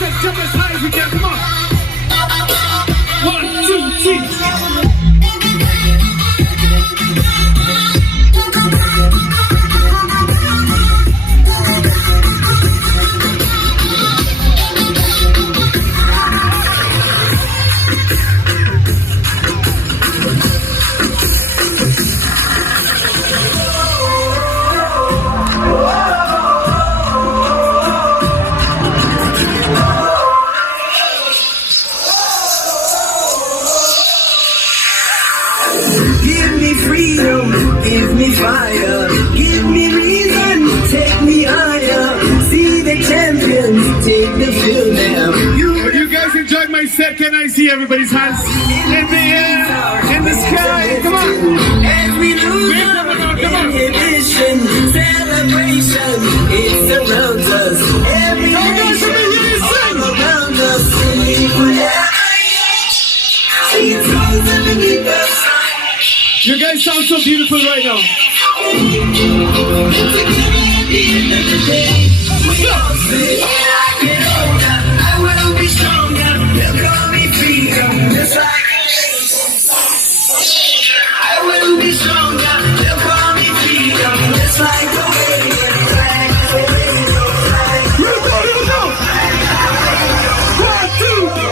Let's jump as high as we can. Come on. 1, 2, 3. Give me freedom, give me fire, give me reason, take me higher. See the champions, take the field now. If you guys enjoyed my set, can I see everybody's hands in the air, in the sky? Come on. As we lose inhibition, celebration, it's around us. Every nation, all around us. You guys sound so beautiful right now. What's up? I will be stronger. They'll call me freedom. Just like I will be stronger. They'll call me freedom. Just like the way your flag, the way your flag. Here we go. 1, 2.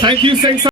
Thank you, thanks.